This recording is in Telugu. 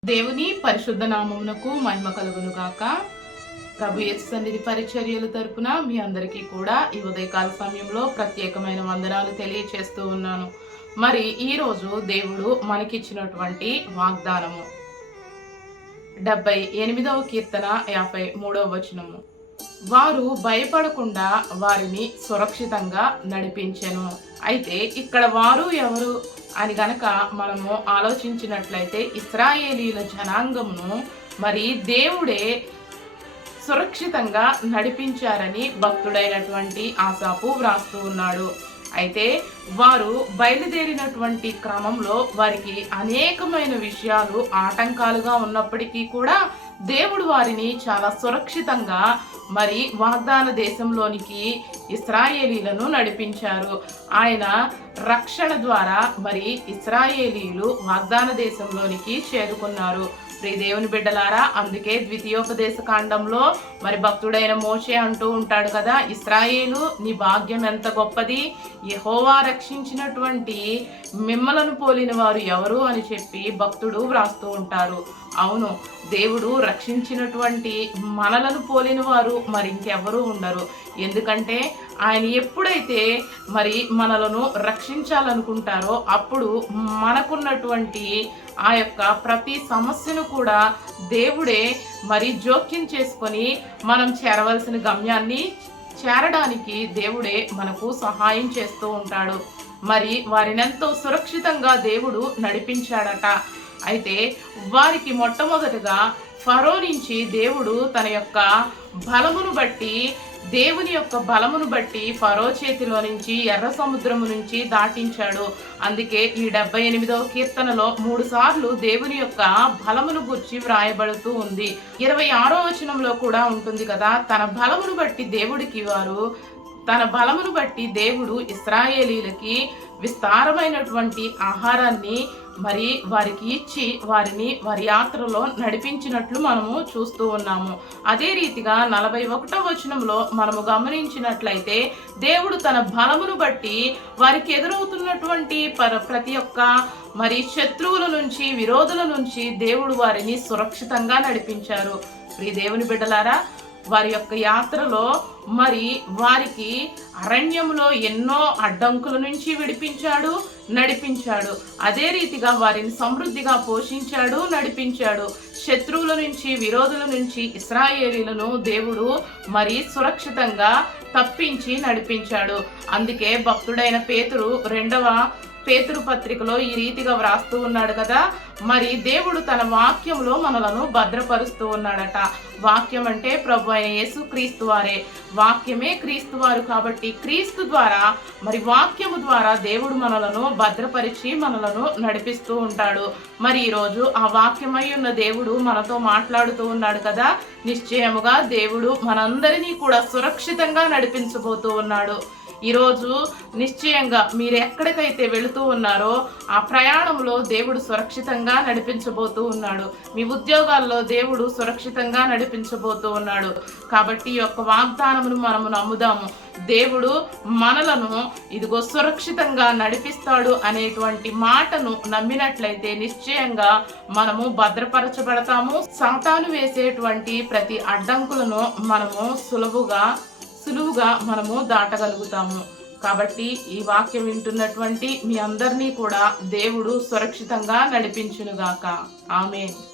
దేవుని పరిశుద్ధ నామమునకు మహిమ కలుగును గాక. ప్రభు యేసు సన్నిధి పరిచర్యల తరపున మీ అందరికీ కూడా ఈ ఉదయకాల సమయంలో ప్రత్యేకమైన వందనాలు తెలియచేస్తూ ఉన్నాను. మరి ఈరోజు దేవుడు మనకిచ్చినటువంటి వాగ్దానము 78వ కీర్తన 53వ వచనము. వారు భయపడకుండా వారిని సురక్షితంగా నడిపించెను. అయితే ఇక్కడ వారు ఎవరు అని గనక మనము ఆలోచించినట్లయితే ఇశ్రాయేలీల జనాంగమును మరి దేవుడే సురక్షితంగా నడిపించారని భక్తుడైనటువంటి ఆసాపు వ్రాస్తూ ఉన్నాడు. అయితే వారు బయలుదేరినటువంటి క్రమంలో వారికి అనేకమైన విషయాలు ఆటంకాలుగా ఉన్నప్పటికీ కూడా దేవుడు వారిని చాలా సురక్షితంగా మరి వాగ్దాన దేశంలోనికి ఇశ్రాయేలీలను నడిపించారు. ఆయన రక్షణ ద్వారా మరి ఇశ్రాయేలీలు వాగ్దాన దేశంలోనికి చేరుకున్నారు. ప్రియ దేవుని బిడ్డలారా, అందుకే ద్వితీయోపదేశ కాండంలో మరి భక్తుడైన మోషే అంటూ ఉంటాడు కదా, ఇశ్రాయేలు నీ భాగ్యం ఎంత గొప్పది, యెహోవా రక్షించినటువంటి మిమ్మలను పోలిన వారు ఎవరు అని చెప్పి భక్తుడు వ్రాస్తూ ఉంటారు. అవును, దేవుడు రక్షించినటువంటి మనలను పోలిన వారు మరి ఇంకెవరూ ఉండరు. ఎందుకంటే ఆయన ఎప్పుడైతే మరి మనలను రక్షించాలనుకుంటారో అప్పుడు మనకున్నటువంటి ఆ యొక్క ప్రతి సమస్యను కూడా దేవుడే మరి జోక్యం చేసుకొని మనం చేరవలసిన గమ్యాన్ని చేరడానికి దేవుడే మనకు సహాయం చేస్తూ ఉంటాడు. మరి వారినెంతో సురక్షితంగా దేవుడు నడిపించాడట. అయితే వారికి మొట్టమొదటగా ఫరో నుంచి దేవుడు తన యొక్క బలమును బట్టి దేవుని యొక్క బలమును బట్టి ఫరో చేతిలో నుంచి ఎర్ర సముద్రము నుంచి దాటించాడు. అందుకే ఈ 78వ కీర్తనలో 3 సార్లు దేవుని యొక్క బలమును గురించి వ్రాయబడుతూ ఉంది. 26వ వచనంలో కూడా ఉంటుంది కదా, తన బలమును బట్టి దేవుడు ఇశ్రాయేలీలకి విస్తారమైనటువంటి ఆహారాన్ని మరి వారికి ఇచ్చి వారిని వారి యాత్రలో నడిపించినట్లు మనము చూస్తూ ఉన్నాము. అదే రీతిగా 41వ వచనంలో మనము గమనించినట్లయితే దేవుడు తన బలమును బట్టి వారికి ఎదురవుతున్నటువంటి ప్రతి ఒక్క మరి శత్రువుల నుంచి విరోధుల నుంచి దేవుడు వారిని సురక్షితంగా నడిపించారు. ప్రియ దేవుని బిడ్డలారా, వారి యొక్క యాత్రలో మరి వారికి అరణ్యంలో ఎన్నో అడ్డంకుల నుంచి విడిపించాడు, నడిపించాడు. అదే రీతిగా వారిని సమృద్ధిగా పోషించాడు, నడిపించాడు. శత్రువుల నుంచి విరోధుల నుంచి ఇశ్రాయేలీలను దేవుడు మరి సురక్షితంగా తప్పించి నడిపించాడు. అందుకే భక్తుడైన పేతురు 2వ పేతురు పత్రికలో ఈ రీతిగా వ్రాస్తూ ఉన్నాడు కదా, మరి దేవుడు తన వాక్యంలో మనలను భద్రపరుస్తూ ఉన్నాడట. వాక్యం అంటే ప్రభు అయిన యేసు క్రీస్తు వారే, వాక్యమే క్రీస్తు వారు. కాబట్టి క్రీస్తు ద్వారా మరి వాక్యము ద్వారా దేవుడు మనలను భద్రపరిచి మనలను నడిపిస్తూ ఉంటాడు. మరి ఈరోజు ఆ వాక్యమై ఉన్న దేవుడు మనతో మాట్లాడుతూ ఉన్నాడు కదా, నిశ్చయముగా దేవుడు మనందరినీ కూడా సురక్షితంగా నడిపించబోతూ ఉన్నాడు. ఈరోజు నిశ్చయంగా మీరు ఎక్కడికైతే వెళుతూ ఉన్నారో ఆ ప్రయాణంలో దేవుడు సురక్షితంగా నడిపించబోతూ ఉన్నాడు. మీ ఉద్యోగాల్లో దేవుడు సురక్షితంగా నడిపించబోతూ ఉన్నాడు. కాబట్టి ఈ యొక్క వాగ్దానమును మనము నమ్ముదాము. దేవుడు మనలను ఇదిగో సురక్షితంగా నడిపిస్తాడు అనేటువంటి మాటను నమ్మినట్లయితే నిశ్చయంగా మనము భద్రపరచబడతాము. సాతాను వేసేటువంటి ప్రతి అడ్డంకులను మనము సులువుగా మనము దాటగలుగుతాము. కాబట్టి ఈ వాక్యం వింటున్నటువంటి మీ అందరినీ కూడా దేవుడు సురక్షితంగా నడిపించునుగాక. ఆమేన్.